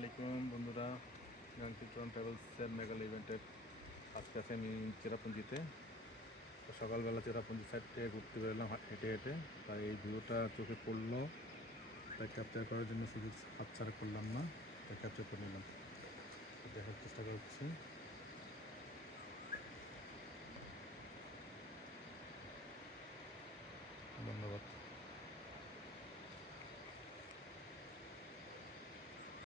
আলাইকুম বন্ধুরা, চিত্রন ট্রাভেলসের মেঘালয় ইভেন্টের আজকে আছে আমি চেরাপুঞ্জিতে। তো সকালবেলা চেরাপুঞ্জি সাইড থেকে ঘুরতে বেরোলাম হেঁটে হেঁটে। তাই এই ভিউটা চোখে পড়লো, তাই ক্যাপচার করার জন্য সুযোগ হাতছাড়া করলাম না, তাই ক্যাপচার করে নিলাম, দেখার চেষ্টা করছি।